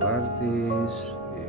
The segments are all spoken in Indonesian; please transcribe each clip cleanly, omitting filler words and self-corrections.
Artis, ya.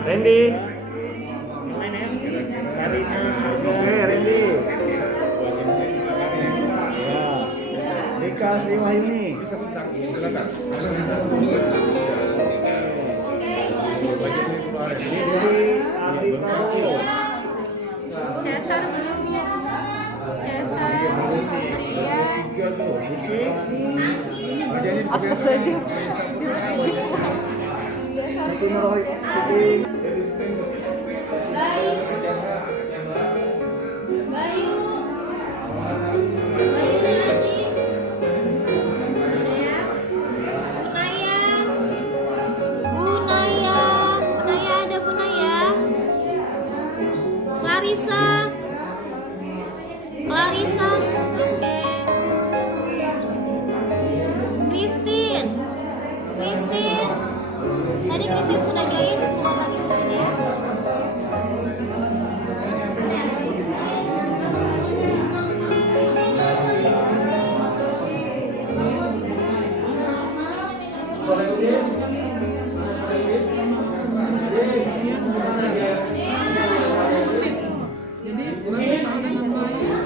Randy. Oke, Randy. Ya. Rika Sri Wahyuni. Cesar belum ya. Cesar. Iya. Astagfirullahaladzim. Bayu lagi. Bunaya ada Bunaya. Clarissa, oke. Christine. Tadi Christine sudah join, bukan lagi join ya. Jadi berusaha dengan baik, yang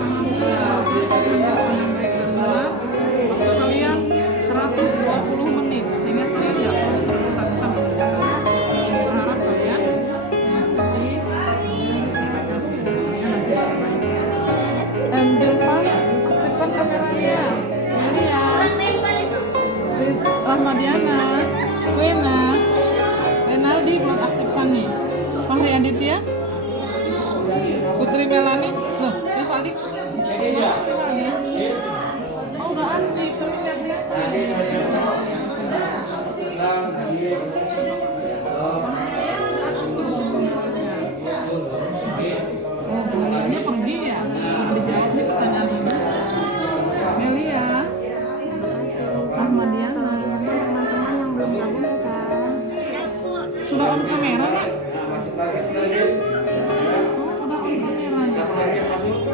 baik dan benar. Waktu kalian 120 menit, sehingga kalian tidak perlu tergesa-gesa mengerjakan. Berharap kalian mengikuti presentasi sebelumnya nanti bisa baik. Angel Pak, aktifkan kameranya. Ini ya. Rahmadiana, Wena, Renaldi belum aktifkan nih. Fahri Aditya, Putri Melani, loh, Rivaldi. Oh, udah aktif, tapi lihat-lihat. Oh, Melianya pergi ya? Dijawab nih pertanyaan ini. Melia, Ahmadiana, Teman-teman yang belum gabung ya, Cak. sudah on kamera nih?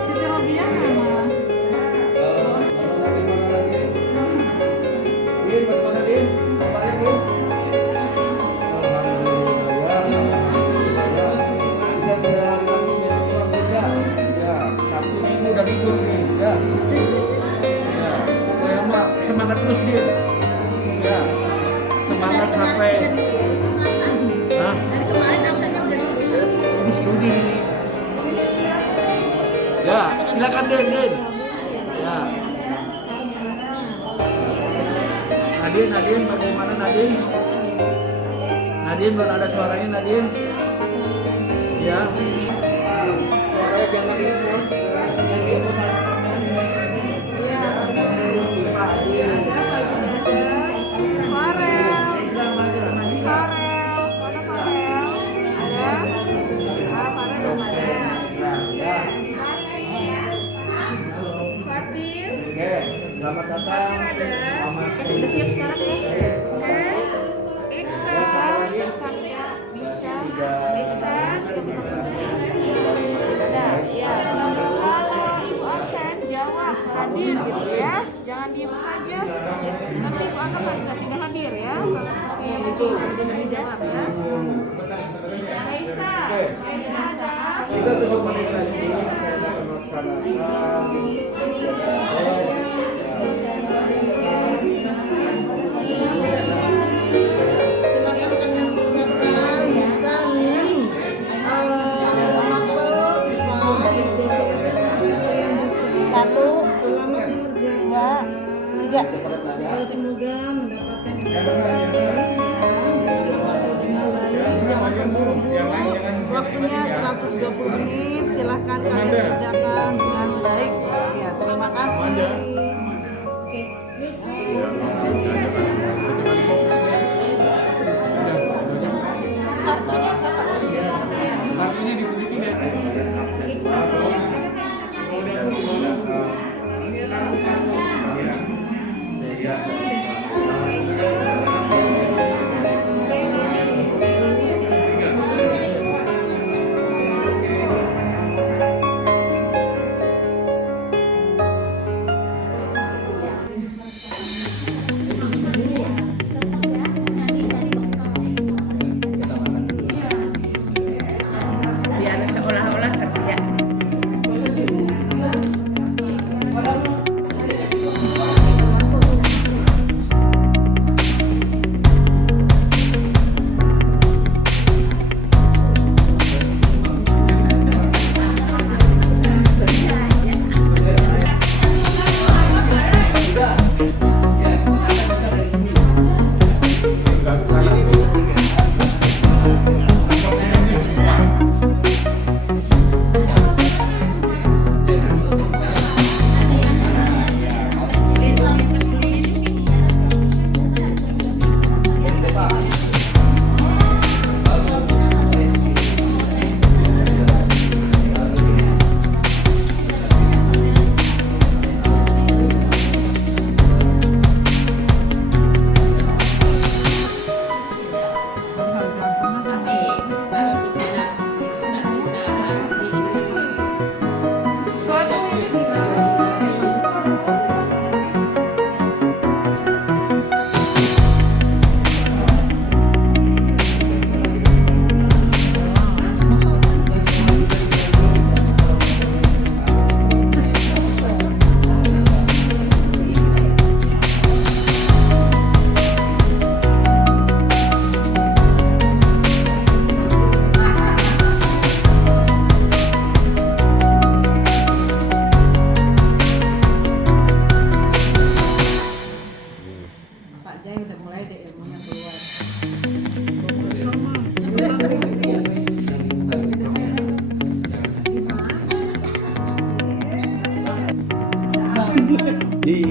Siti Robiah mana? studi ini. Ya, silakan Den. Ya. Nadine, bagaimana Nadine? Nadine belum ada suaranya Nadine. Ya. Suaranya jangan diinfo. Selamat datang. Udah siap sekarang ya? Kalau ibu absen jawab hadir gitu ya, jangan diem saja. Nanti ibu antar tidak hadir ya. Kalau seperti itu dijawab ya. Raisa ada. Kita tunggu menit lagi. Satu, dua, tiga. Semoga mendapatkan dengan baik, jangan terburu-buru. Waktunya 120 menit, silahkan kalian kerjakan dengan baik. Ya, terima kasih. Kartunya ditunjukin ya. Biar seolah-olah kerja.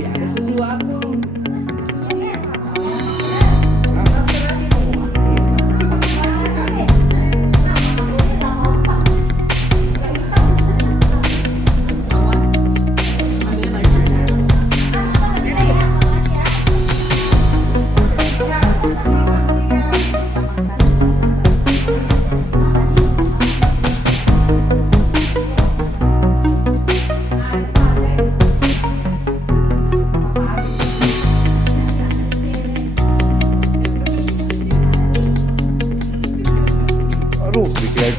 Ada sesuatu. Aduh, dikira